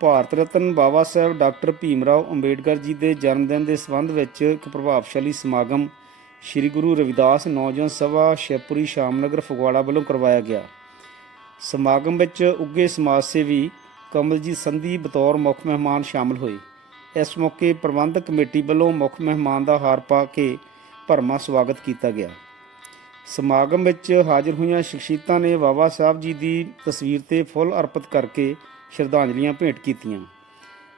Bharat Ratna Baba Sahib doctor Bhim Rao Ambedkar ji ਦੇ ਜਨਮ ਦਿਨ ਦੇ ਸੰਬੰਧ ਵਿੱਚ ਇੱਕ ਪ੍ਰਭਾਵਸ਼ਾਲੀ ਸਮਾਗਮ ਸ੍ਰੀ ਗੁਰੂ ਰਵਿਦਾਸ ਨੌਜਵਾਨ ਸਭਾ ਸ਼ਿਵਪੁਰੀ ਸ਼ਾਮਨਗਰ ਫਗਵਾੜਾ ਵੱਲੋਂ ਕਰਵਾਇਆ ਗਿਆ। ਸਮਾਗਮ ਵਿੱਚ ਉੱਗੇ ਸਮਾਜ ਸੇਵੀ ਕਮਲਜੀਤ ਸੰਧੀ ਬਤੌਰ ਮੁੱਖ ਮਹਿਮਾਨ ਸ਼ਾਮਲ ਹੋਏ। ਇਸ ਮੌਕੇ ਪ੍ਰਬੰਧਕ ਕਮੇਟੀ ਵੱਲੋਂ ਮੁੱਖ ਮਹਿਮਾਨ ਦਾ ਹਾਰ ਪਾ ਕੇ ਭਰਮਾ ਸਵਾਗਤ ਕੀਤਾ ਗਿਆ। ਸਮਾਗਮ ਵਿੱਚ ਹਾਜ਼ਰ ਹੋਈਆਂ ਸ਼ਖਸੀਅਤਾਂ ਨੇ ਬਾਬਾ ਸਾਹਿਬ ਜੀ ਦੀ ਤਸਵੀਰ ਤੇ ਫੁੱਲ ਅਰਪਿਤ ਕਰਕੇ ਸ਼ਰਧਾਂਜਲੀਆਂ ਭੇਂਟ ਕੀਤੀਆਂ।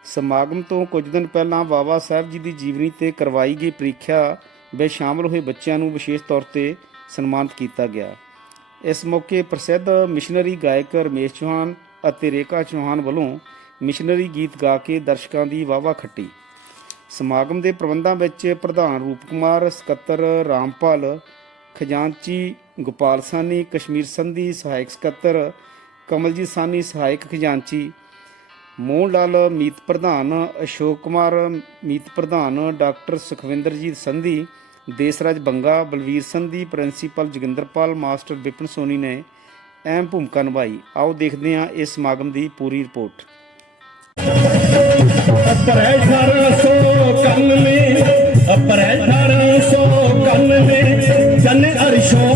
ਸਮਾਗਮ ਤੋਂ ਕੁਝ ਦਿਨ ਪਹਿਲਾਂ ਬਾਬਾ ਸਾਹਿਬ ਜੀ ਦੀ ਜੀਵਨੀ ਤੇ ਕਰਵਾਈ ਗਈ ਪ੍ਰੀਖਿਆ ਵਿੱਚ ਸ਼ਾਮਲ ਹੋਏ ਬੱਚਿਆਂ ਨੂੰ ਵਿਸ਼ੇਸ਼ ਤੌਰ ਤੇ ਸਨਮਾਨਿਤ ਕੀਤਾ ਗਿਆ। ਇਸ ਮੌਕੇ ਪ੍ਰਸਿੱਧ ਮਿਸ਼ਨਰੀ ਗਾਇਕ ਰਮੇਸ਼ ਚੌਹਾਨ ਅਤੇ ਰੇਖਾ ਚੌਹਾਨ ਵੱਲੋਂ ਮਿਸ਼ਨਰੀ ਗੀਤ ਗਾ ਕੇ ਦਰਸ਼ਕਾਂ ਦੀ ਵਾਵਾ ਖੱਟੀ। ਸਮਾਗਮ ਦੇ ਪ੍ਰਬੰਧਾਂ ਵਿੱਚ ਪ੍ਰਧਾਨ ਰੂਪ ਕੁਮਾਰ ਸਕੱਤਰ ਰਾਮਪਾਲ, ਖਜ਼ਾਨਚੀ, ਗੋਪਾਲ ਸਾਨੀ ਕਸ਼ਮੀਰ ਸੰਧੀ, ਸਹਾਇਕ ਸਕੱਤਰ ਕਮਲਜੀਤ ਸਾਨੀ ਸਹਾਇਕ ਖਜ਼ਾਨਚੀ ਮੋਹਨ ਲਾਲ ਮੀਤ ਪ੍ਰਧਾਨ, ਅਸ਼ੋਕ ਕੁਮਾਰ ਮੀਤ ਪ੍ਰਧਾਨ, ਡਾਕਟਰ ਸੁਖਵਿੰਦਰਜੀਤ ਸੰਧੀ, ਦੇਸਰਾਜ ਬੰਗਾ, ਬਲਵੀਰ ਸੰਧੀ, ਪ੍ਰਿੰਸੀਪਲ ਜੋਗਿੰਦਰਪਾਲ, ਮਾਸਟਰ ਵਿਪਨ ਸੋਨੀ ਨੇ ਅਹਿਮ ਭੂਮਿਕਾ ਨਿਭਾਈ। ਆਓ ਦੇਖਦੇ ਹਾਂ ਇਸ ਸਮਾਗਮ ਦੀ ਪੂਰੀ ਰਿਪੋਰਟ। ਅਪਰੈ 1800 ਕੰਨ ਮੇ, ਅਪਰੈ 1800 ਕੰਨ ਮੇ, ਜਨ ਅਰਸ਼ੋਂ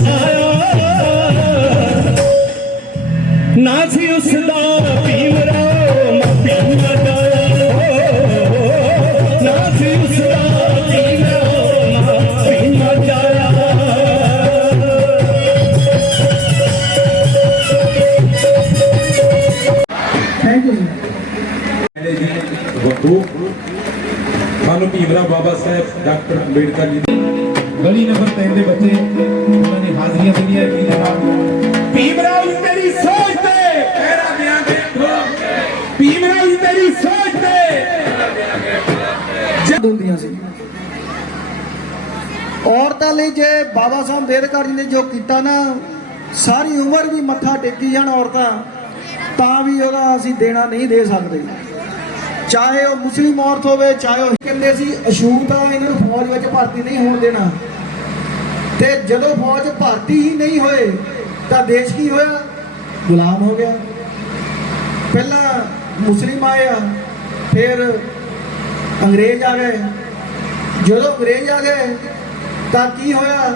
ਸਾਨੂੰ ਭੀਮਰਾ ਬਾਬਾ ਸਾਹਿਬ, ਡਾਕਟਰ ਅੰਬੇਡਕਰ ਜੀ ਗਲੀ ਨੰਬਰ 3 ਦੇ ਬੱਚੇ, ਉਹਨਾਂ ਨੇ ਹਾਜ਼ਰੀਆਂ ਦਿੱਤੀਆਂ, ਕੀ ਜਨਾਬ ਭੀਮਰਾਓ ਜੀ, ਤੇਰੀ ਸੋਚ ਤੇ ਪਹਿਰਾ ਦਿਆਂਗੇ ਭੀਮਰਾਓ ਜੀ, ਤੇਰੀ ਸੋਚ ਤੇ ਜਦ ਹੁੰਦੀਆਂ ਸੀ। ਔਰਤਾਂ ਲਈ ਜੇ ਬਾਬਾ ਸਾਹਿਬ ਅੰਬੇਦਕਰ ਜੀ ਨੇ ਜੋ ਕੀਤਾ ਨਾ, ਸਾਰੀ ਉਮਰ ਵੀ ਮੱਥਾ ਟੇਕੀ ਜਾਣ ਔਰਤਾਂ, ਤਾਂ ਵੀ ਉਹਦਾ ਅਸੀਂ ਦੇਣਾ ਨਹੀਂ ਦੇ ਸਕਦੇ। ਚਾਹੇ ਉਹ ਮੁਸਲਿਮ ਔਰਤ ਹੋਵੇ, ਚਾਹੇ ਉਹ ਕਹਿੰਦੇ ਸੀ ਅਸ਼ੂਕਤਾ ਇਹਨਾਂ ਨੂੰ ਫੌਜ ਵਿੱਚ ਭਰਤੀ ਨਹੀਂ ਹੋਣ ਦੇਣਾ। ਤੇ ਜਦੋਂ ਫੌਜ ਭਰਤੀ ਹੀ ਨਹੀਂ ਹੋਏ, ਤਾਂ ਦੇਸ਼ ਕੀ ਹੋਇਆ? ਗੁਲਾਮ ਹੋ ਗਿਆ। ਪਹਿਲਾਂ ਮੁਸਲਿਮ ਆਇਆ ਫਿਰ ਅੰਗਰੇਜ਼ ਆ ਗਏ। ਜਦੋਂ ਅੰਗਰੇਜ਼ ਆ ਗਏ, ਤਾਂ ਕੀ ਹੋਇਆ?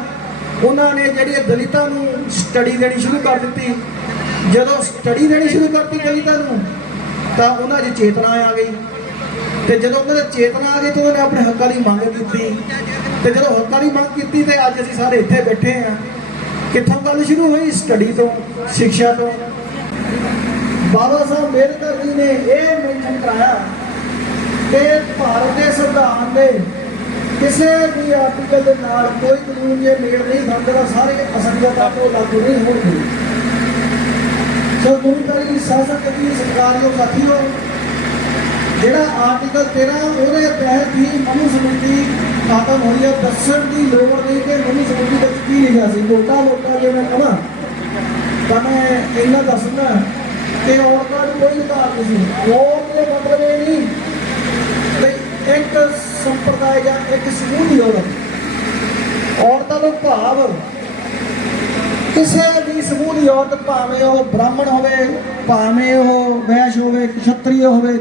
ਉਹਨਾਂ ਨੇ ਜਿਹੜੀ ਦਲਿਤਾਂ ਨੂੰ ਸਟੱਡੀ ਦੇਣੀ ਸ਼ੁਰੂ ਕਰ ਦਿੱਤੀ। ਜਦੋਂ ਸਟੱਡੀ ਦੇਣੀ ਸ਼ੁਰੂ ਕਰਤੀ ਦਲਿਤਾਂ ਨੂੰ ਤਾਂ ਉਹਨਾਂ 'ਚ ਚੇਤਨਾ ਆ ਗਈ। ਤੇ ਜਦੋਂ ਉਹਨਾਂ ਦੀ ਚੇਤਨਾ ਆ ਗਈ ਤਾਂ ਉਹਨਾਂ ਨੇ ਆਪਣੇ ਹੱਕਾਂ ਦੀ ਮੰਗ ਕੀਤੀ। ਤੇ ਜਦੋਂ ਹੱਕਾਂ ਦੀ ਮੰਗ ਕੀਤੀ ਤੇ ਅੱਜ ਅਸੀਂ ਸਾਰੇ ਇੱਥੇ ਬੈਠੇ ਆ ਕਿੱਥੋਂ ਗੱਲ ਸ਼ੁਰੂ ਹੋਈ? ਸਟੱਡੀ ਤੋਂ, ਸਿੱਖਿਆ ਤੋਂ। ਬਾਬਾ ਸਾਹਿਬ ਅੰਬੇਦਕਰ ਜੀ ਨੇ ਇਹ ਮੈਂਸ਼ਨ ਕਰਾਇਆ ਕਿ ਭਾਰਤ ਦੇ ਸੰਵਿਧਾਨ ਦੇ ਕਿਸੇ ਵੀ ਆਰਟੀਕਲ ਦੇ ਨਾਲ ਕੋਈ ਕਾਨੂੰਨ ਜੇ ਮੇਲ ਨਹੀਂ ਖਾਂਦਾ ਸਾਰੇ ਅਸੰਗਤਾਂ ਤੋਂ ਲਾਗੂ ਨਹੀਂ ਹੋਣਗੇ। ਸੋ ਗੁਰੂਕਾਰੀ ਸ਼ਾਸਕ ਦੀ ਸਰਕਾਰੀਓ ਸਾਥੀਓ ਜਿਹੜਾ ਆਰਟੀਕਲ 13 ਉਹਦੇ ਤਹਿਤ ਹੀ ਮਨੂ ਸਮਿਤੀ ਖਤਮ ਹੋਈ ਹੈ। ਦੱਸਣ ਦੀ ਲੋੜ ਨਹੀਂ ਕਿ ਮਨੂ ਸਮਿਤੀ ਵਿੱਚ ਕੀ ਲਿਖਿਆ ਸੀ। ਮੋਟਾ ਮੋਟਾ ਜੇ ਮੈਂ ਕਹਾਂ, ਤਾਂ ਮੈਂ ਇਹਨਾਂ ਦੱਸਣਾ ਕਿ ਔਰਤਾਂ ਨੂੰ ਕੋਈ ਅਧਿਕਾਰ ਨਹੀਂ ਸੀ। ਔਰਤ ਦੇ ਮਤਲਬ ਇਹ ਨਹੀਂ ਵੀ ਇੱਕ ਸੰਪਰਦਾਇ ਜਾਂ ਇੱਕ ਸਮੂਹ ਦੀ ਔਰਤ। ਔਰਤਾਂ ਦਾ ਭਾਵ ਕਿਸੇ ਵੀ ਸਮੂਹ ਦੀ ਔਰਤ ਭਾਵੇਂ ਉਹ ਬ੍ਰਾਹਮਣ ਹੋਵੇ, ਭਾਵੇਂ ਉਹ ਵੈਸ਼ ਹੋਵੇ ਖੱਤਰੀ ਹੋਵੇ।